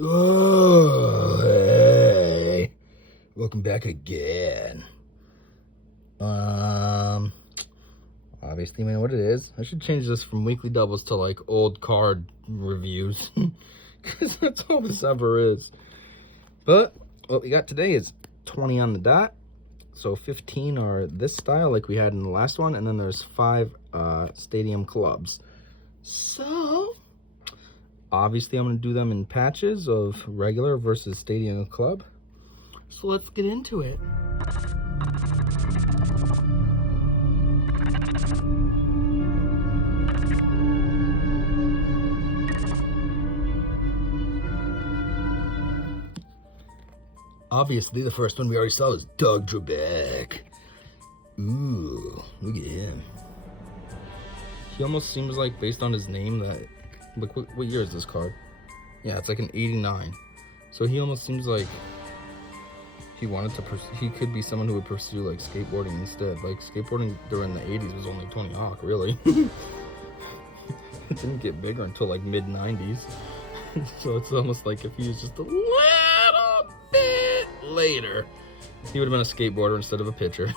Oh, hey. Welcome back again. Obviously, man, what it is. I should change this from weekly doubles to like old card reviews. Because that's all this ever is. But what we got today is 20 on the dot. So 15 are this style like we had in the last one. And then there's 5 stadium clubs. So obviously, I'm going to do them in patches of regular versus stadium club. So let's get into it. Obviously, the first one we already saw was Doug Trebek. Ooh, look at him. He almost seems like, based on his name, that... Look, what year is this card? Yeah, it's like an 89. So he almost seems like he wanted to he could be someone who would pursue like skateboarding instead. Like skateboarding during the 80s was only Tony Hawk, really. It didn't get bigger until like mid 90s. So it's almost like if he was just a little bit later, he would have been a skateboarder instead of a pitcher.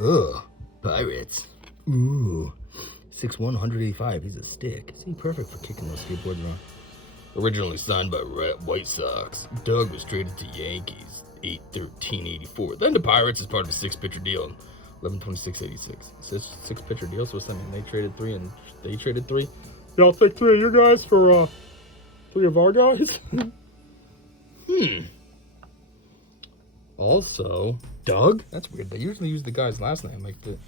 Ugh, Pirates. Ooh, 6'1", 185. He's a stick. Is he perfect for kicking those skateboards around? Originally signed by White Sox, Doug was traded to Yankees 8/13/84. Then to Pirates as part of a 6-pitcher deal, 11/26/86. It's a 6-pitcher deal, so what's that mean? They traded 3 and they traded 3. Yeah, I'll take 3 of your guys for 3 of our guys. Also, Doug. That's weird. They usually use the guy's last name. I feel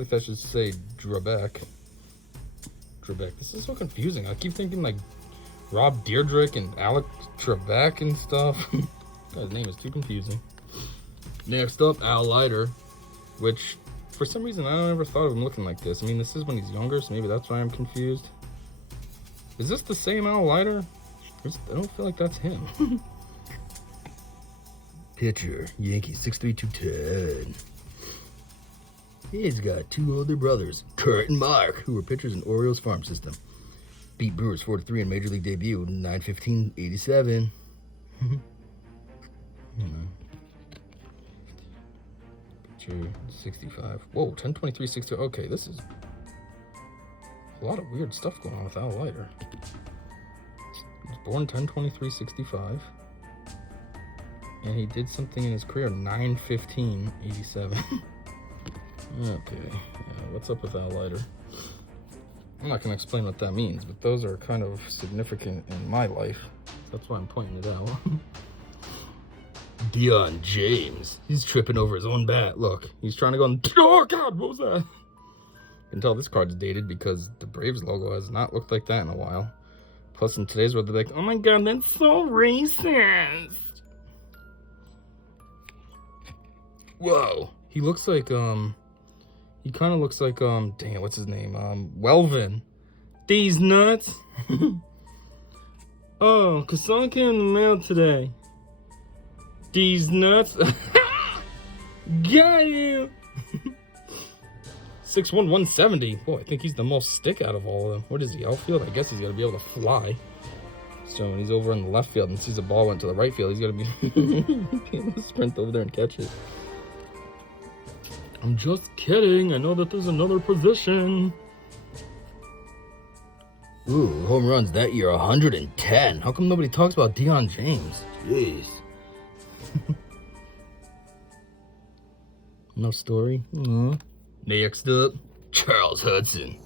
like that should say Trebek. This is so confusing. I keep thinking like Rob Dyrdek and Alec Trebek and stuff. His name is too confusing. Next up, Al Leiter, which for some reason I never thought of him looking like this. I mean, this is when he's younger, so maybe that's why I'm confused. Is this the same Al Leiter? I don't feel like that's him. Pitcher, Yankees, 6'3", 210. He's got 2 older brothers, Kurt and Mark, who were pitchers in Orioles farm system. Beat Brewers 4-3 in Major League debut, 9/15/87. Pitcher, 65. Whoa, 10/23/60. Okay, this is a lot of weird stuff going on with Al Leiter. He was born 10/23/65. And he did something in his career, 9/15/87. Okay, yeah, what's up with Al Leiter? I'm not going to explain what that means, but those are kind of significant in my life. That's why I'm pointing it out. Deion James. He's tripping over his own bat. Look, he's trying to go, oh God, what was that? You can tell this card's dated because the Braves logo has not looked like that in a while. Plus in today's world, they're like, oh my God, that's so racist. Whoa, he looks like, he kind of looks like, dang it, what's his name? Welvin. These nuts. Oh, cause someone came in the mail today. These nuts. Got you. 6'1", 170. Boy, I think he's the most stick out of all of them. What is he, outfield? I guess he's got to be able to fly. So when he's over in the left field and sees a ball went to the right field, he's got to be able to sprint over there and catch it. I'm just kidding. I know that there's another position. Ooh, home runs that year, 110. How come nobody talks about Deion James? Jeez. No story? Next up, Charles Hudson.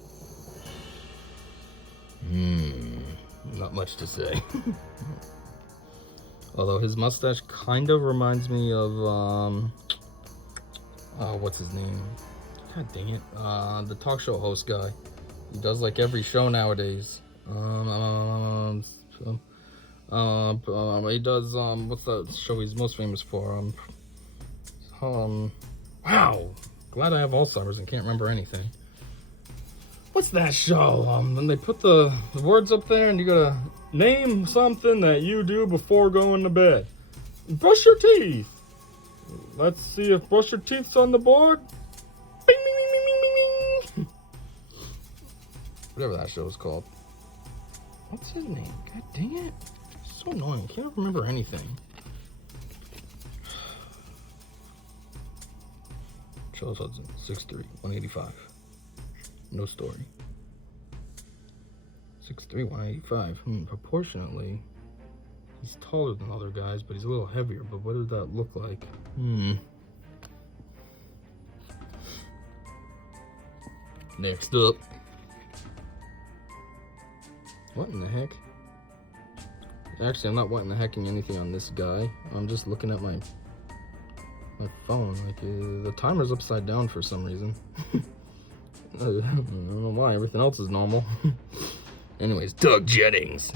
Not much to say. Although his mustache kind of reminds me of, what's his name? God dang it. The talk show host guy. He does like every show nowadays. He does, what's that show he's most famous for? Wow. Glad I have Alzheimer's and can't remember anything. What's that show? When they put the words up there and you gotta name something that you do before going to bed. Brush your teeth. Let's see if brush your teeth's on the board. Bing, bing, bing, bing, bing, bing. Whatever that show is called. What's his name? God dang it. So annoying. Can't remember anything. Charles Hudson, 6'3", 185. No story. 6'3", 185. Proportionately, he's taller than other guys, but he's a little heavier. But what does that look like? Next up. What in the heck? Actually, I'm not what in the hecking anything on this guy. I'm just looking at my phone. Like, the timer's upside down for some reason. I don't know why. Everything else is normal. Anyways, Doug Jennings.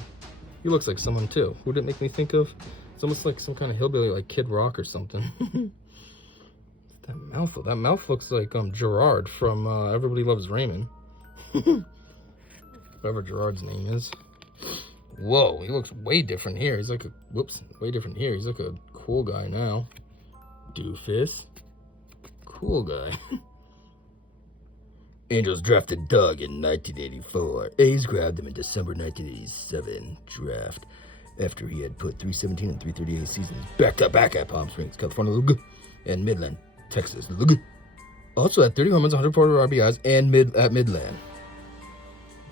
He looks like someone too. Who did it make me think of? It's almost like some kind of hillbilly, like Kid Rock or something. That mouth, though. That mouth looks like Gerard from Everybody Loves Raymond. Whatever Gerard's name is. Whoa, he looks way different here. He's like a, way different here. He's like a cool guy now. Doofus. Cool guy. Angels drafted Doug in 1984. A's grabbed him in December 1987 draft after he had put 317 and 338 seasons back-to-back at Palm Springs, California, and Midland, Texas. Also had 30 home runs, 140 RBIs, and at Midland.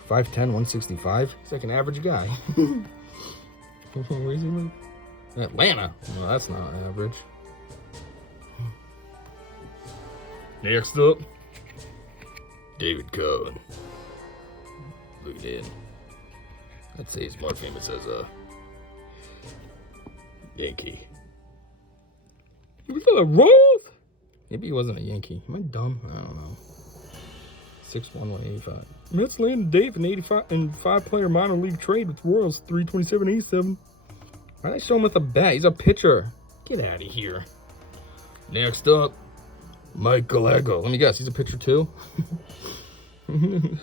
5'10", 165. He's like an average guy. Where is he from? Atlanta. No, that's not average. Next up, David Cohn. Look at him. I'd say he's more famous as a Yankee. He was on the Royals? Maybe he wasn't a Yankee. Am I dumb? I don't know. 6'1", 185. Mets landed Dave in 85 and 5-player minor league trade with Royals 327-87. Why did they show him with a bat? He's a pitcher. Get out of here. Next up, Mike Gallego. Let me guess, he's a pitcher too?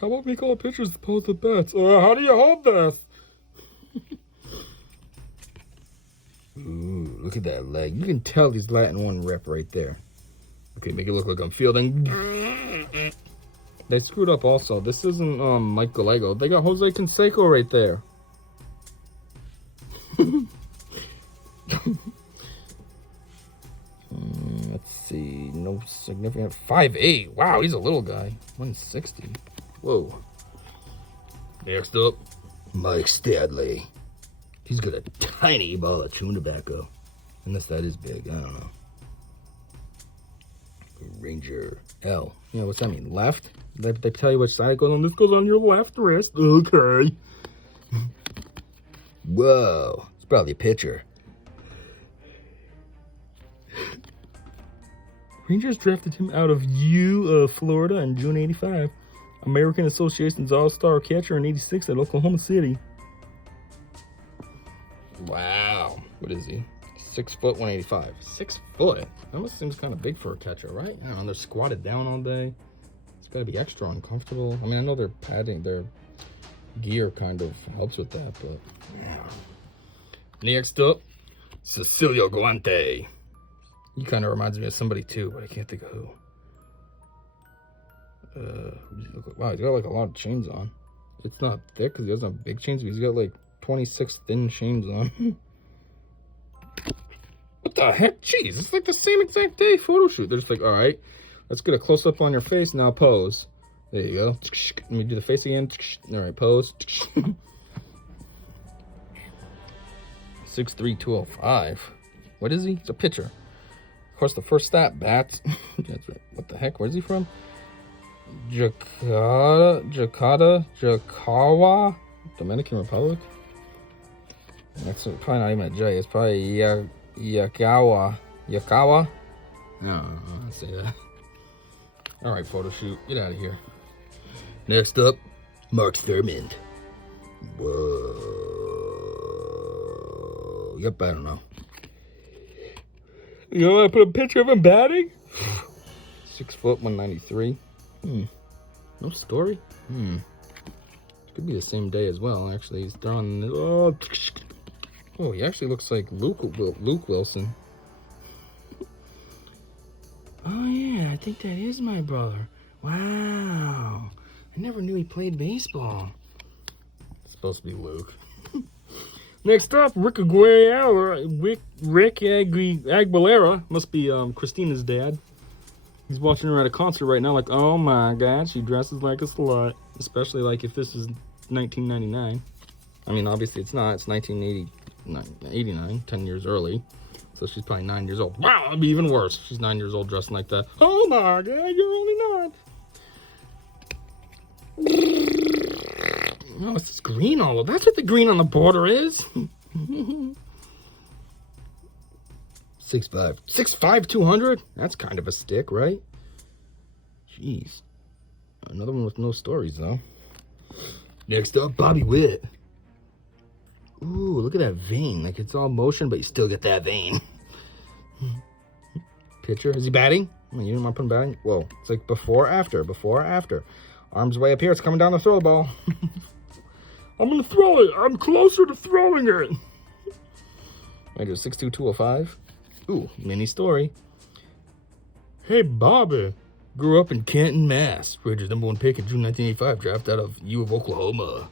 How about we call pitchers as opposed to bats? How do you hold this? Ooh, look at that leg. You can tell he's Latin 1 rep right there. Okay, make it look like I'm fielding. They screwed up also. This isn't Mike Gallego. They got Jose Canseco right there. Let's see. No significant. 5'8". Wow, he's a little guy. 160. Whoa. Next up, Mike Stanley. He's got a tiny ball of chewing tobacco. Unless that is big. I don't know. Ranger L. You know, what's that mean? Left? They tell you which side it goes on. This goes on your left wrist. Okay. Whoa. It's probably a pitcher. Rangers drafted him out of Florida in June 85. American Association's All-Star catcher in 86 at Oklahoma City. Wow. What is he? 6 foot, 185. 6 foot? That almost seems kind of big for a catcher, right? I don't know. They're squatted down all day. It's got to be extra uncomfortable. I mean, I know their padding, their gear kind of helps with that, but yeah. Next up, Cecilio Guante. He kind of reminds me of somebody too, but I can't think of who. Who does he look like? Wow, he's got like a lot of chains on. It's not thick because he doesn't have big chains, but he's got like 26 thin chains on. What the heck? Jeez, it's like the same exact day photo shoot. They're just like, all right, let's get a close up on your face. Now pose. There you go. Let me do the face again. All right, pose. 6'3", 205. What is he? He's a pitcher. Of course, the first stat, bats. What the heck? Where's he from? Jakawa, Dominican Republic. That's probably not even a J. It's probably Yakawa. No, I'll say that. All right, photo shoot. Get out of here. Next up, Mark Thurmond. Whoa. Yep, I don't know. You know, I put a picture of him batting. 6 foot, 193. No story. Could be the same day as well. Actually, he's throwing. Oh, he actually looks like Luke Wilson. Oh yeah, I think that is my brother. Wow, I never knew he played baseball. It's supposed to be Luke. Next up, Rick Aguilera. Must be Christina's dad. He's watching her at a concert right now like, oh my god, she dresses like a slut. Especially like if this is 1999. I mean, obviously it's not. It's 1989, 10 years early. So she's probably 9 years old. Wow, that'd be even worse. She's 9 years old dressing like that. Oh my god, you're only 9. Oh, it's this green all over. That's what the green on the border is. 6'5", 200? That's kind of a stick, right? Jeez. Another one with no stories, though. Next up, Bobby Witt. Ooh, look at that vein. Like, it's all motion, but you still get that vein. Pitcher. Is he batting? I mean, you didn't want to put him batting? Whoa. It's like before, after. Arms way up here. It's coming down to throw the ball. I'm going to throw it. I'm closer to throwing it. I do 6'2", 205. Ooh, mini story. Hey, Bobby. Grew up in Canton, Mass. Raiders #1 pick in June 1985. Draft out of U of Oklahoma.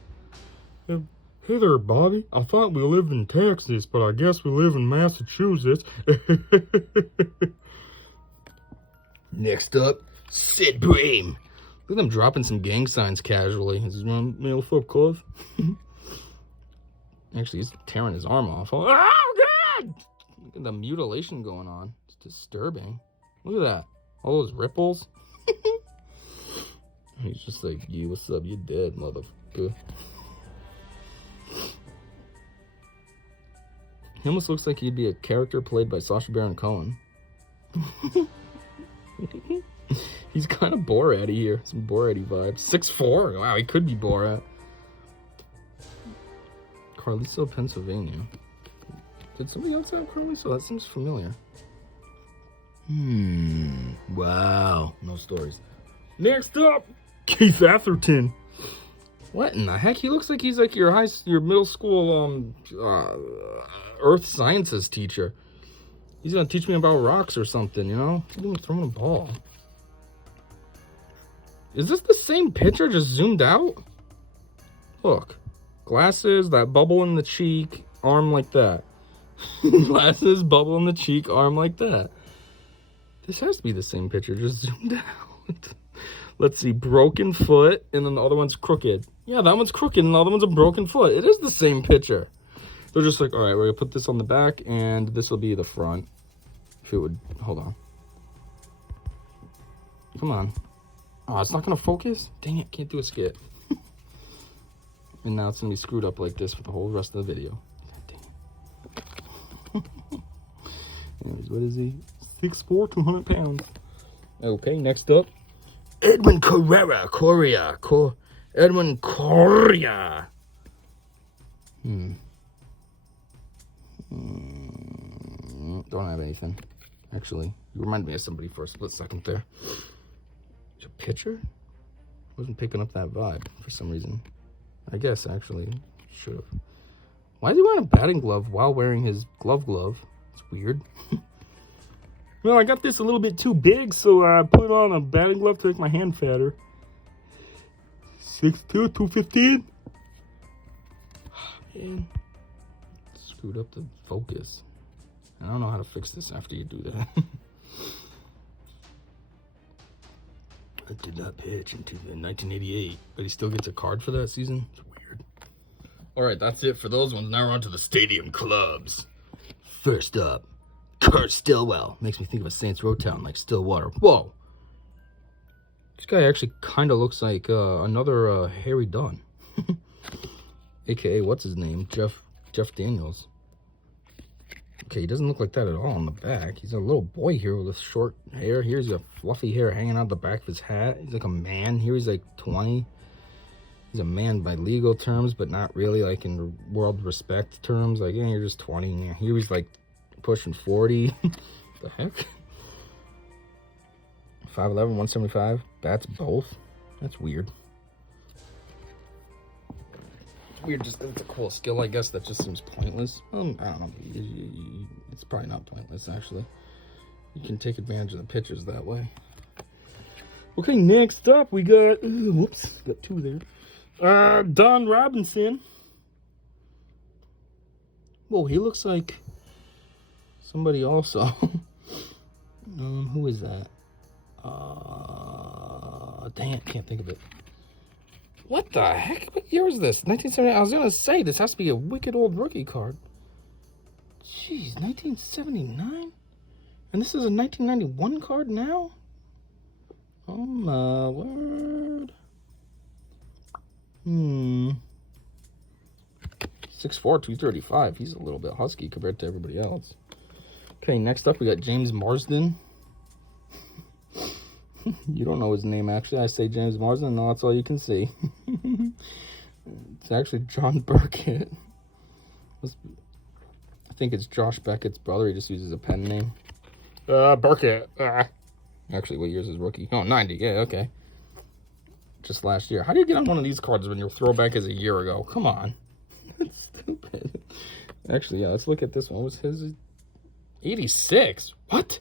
Hey there, Bobby. I thought we lived in Texas, but I guess we live in Massachusetts. Next up, Sid Bream. Look at them dropping some gang signs casually. Is his male flip close? Actually, he's tearing his arm off. Oh, God! Look at the mutilation going on. It's disturbing. Look at that. All those ripples. He's just like, yeah, what's up? You dead, motherfucker. He almost looks like he'd be a character played by Sacha Baron Cohen. He's kind of Borat-y here. Some Borat-y vibes. 6'4". Wow, he could be Borat. Carliso, Pennsylvania. Did somebody else have Carliso? That seems familiar. Wow. No stories. Next up, Keith Atherton. What in the heck? He looks like he's like your middle school earth sciences teacher. He's gonna teach me about rocks or something, you know? He's even throwing a ball. Is this the same picture just zoomed out? Look. Glasses, that bubble in the cheek, arm like that. Glasses, bubble in the cheek, arm like that. This has to be the same picture, just zoomed out. Let's see, broken foot, and then the other one's crooked. Yeah, that one's crooked, and the other one's a broken foot. It is the same picture. They're just like, all right, we're going to put this on the back, and this will be the front. If it would, hold on. Come on. Oh, it's not going to focus? Dang it, can't do a skit. And now it's going to be screwed up like this for the whole rest of the video. God dang it. Anyways, what is he? 6'4", 200 pounds. Okay, next up. Edwin Correa. Edwin Correa. Don't have anything. Actually, you reminded me of somebody for a split second there. Is a pitcher? Wasn't picking up that vibe for some reason. I guess, actually, should have. Why is he wearing a batting glove while wearing his glove? It's weird. Well, I got this a little bit too big, so I put on a batting glove to make my hand fatter. 6'2", 215. Man, screwed up the focus. I don't know how to fix this after you do that. I did not pitch in 1988, but he still gets a card for that season. It's weird. All right, that's it for those ones. Now we're on to the stadium clubs. First up, Kurt Stillwell. Makes me think of a Saints Row town like Stillwater. Whoa. This guy actually kind of looks like another Harry Dunn. AKA, what's his name? Jeff Daniels. Okay, he doesn't look like that at all on the back. He's a little boy here with short hair. Here's a fluffy hair hanging out the back of his hat. He's like a man. Here he's like 20. He's a man by legal terms, but not really like in world respect terms. Like, yeah, you're just 20. Here he's like pushing 40. The heck? 5'11", 175. Bats both. That's weird. It's weird, just it's a cool skill, I guess, that just seems pointless. I don't know. It's probably not pointless, actually. You can take advantage of the pitchers that way. Okay, next up we got, whoops, got two there. Don Robinson. Whoa, he looks like somebody also. Who is that? Dang it, can't think of it. What the heck? What year is this? 1970. I was gonna say this has to be a wicked old rookie card. Jeez, 1979? And this is a 1991 card now? Oh my word. 6'4", 235. He's a little bit husky compared to everybody else. Okay, next up we got James Marsden. You don't know his name, actually. I say James Marsden, no, that's all you can see. It's actually John Burkett. I think it's Josh Beckett's brother. He just uses a pen name. Burkett. Actually, what year's his rookie? Oh, 90. Yeah, okay. Just last year. How do you get on one of these cards when your throwback is a year ago? Come on. That's stupid. Actually, yeah, let's look at this one. What was his? 86. What?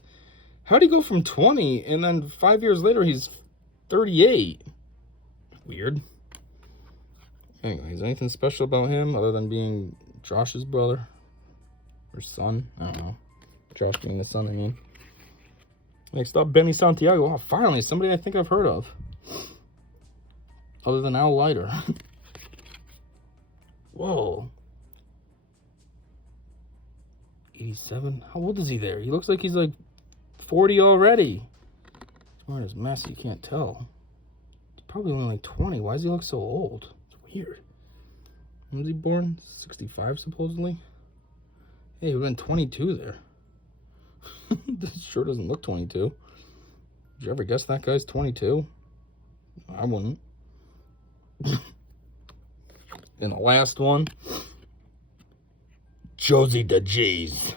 How'd he go from 20 and then 5 years later he's 38? Weird. Anyway, is there anything special about him other than being Josh's brother? Or son? I don't know. Josh being the son, I mean. Next up, Benny Santiago. Oh, finally, somebody I think I've heard of. Other than Al Leiter. Whoa. 87? How old is he there? He looks like he's like 40 already. He's wearing his mask, you can't tell. He's probably only like 20. Why does he look so old? It's weird. When was he born? 65, supposedly? Hey, we've been 22 there. This sure doesn't look 22. Did you ever guess that guy's 22? I wouldn't. And the last one, Josie the G's.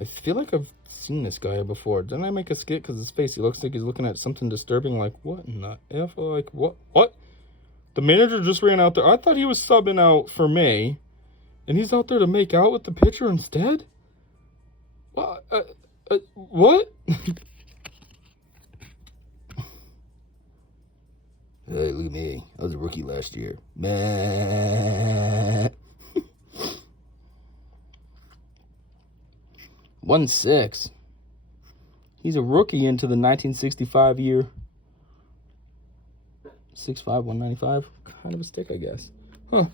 I feel like I've seen this guy before. Didn't I make a skit? Because his face, he looks like he's looking at something disturbing. Like, what in the F? Like, what? What? The manager just ran out there. I thought he was subbing out for me. And he's out there to make out with the pitcher instead? What? What? Hey, look at me. I was a rookie last year. Man. 1-6. He's a rookie into the 1965 year. 6'5", 195. Kind of a stick, I guess. Huh.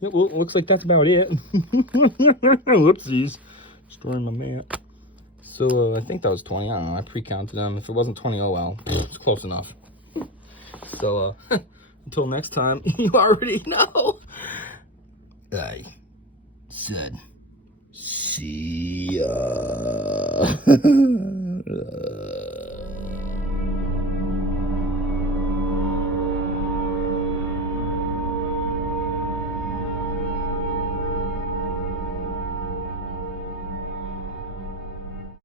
Yeah, well, it looks like that's about it. Whoopsies. Destroying my map. So, I think that was 20. I don't know. I pre-counted them. If it wasn't 20, oh well. It's close enough. So, until next time, you already know. I said, see ya.